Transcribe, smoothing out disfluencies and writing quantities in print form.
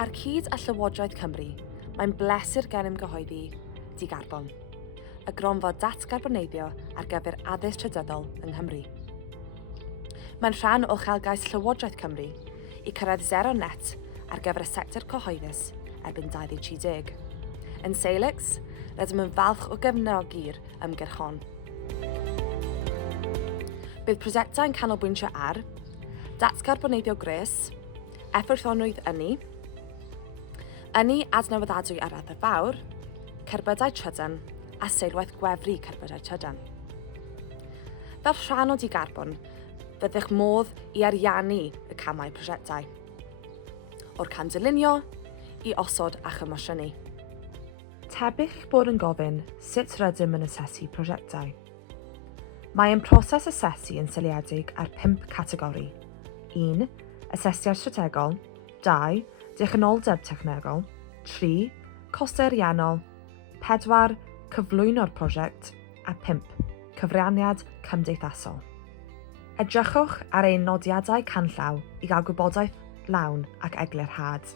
Ar cyd â Llywodraeth Cymru, mae'n bleser gennym gyhoeddi Digarbon, y gronfa datgarboneiddio ar gyfer addysg trydyddol yng Nghymru. Mae'n rhan o Uchelgais Llywodraeth Cymru i cyrraedd zero net ar gyfer y sector cyhoeddus erbyn 2030. Yn Salix, rydym yn falch o gefnogi'r ymgyrch hon. Bydd prosiectau'n canolbwyntio ar datgarboneiddio gres, effaithionrwydd ynni adnewyddadwy ar raddau fawr, cerbydau trydan a seilwaith gwefru cerbydau trydan. Fel rhan o Digarbon, byddwch modd i ariannu y camau prosiectau, o'r camdilynio i osod a chymosiynu. Tebyg eich bod yn gofyn sut rydym yn asesu prosiectau. Mae'n proses asesu yn seiliedig ar 5 categori. 1. Asesiad strategol. 2. Dechynoldeb technegol. 3. Costau ariannol. 4. Cyflwyno'r prosiect. A 5. Cyfraniad cymdeithasol. Edrychwch ar ein nodiadau canllaw i gael gwybodaeth lawn ac eglurhad.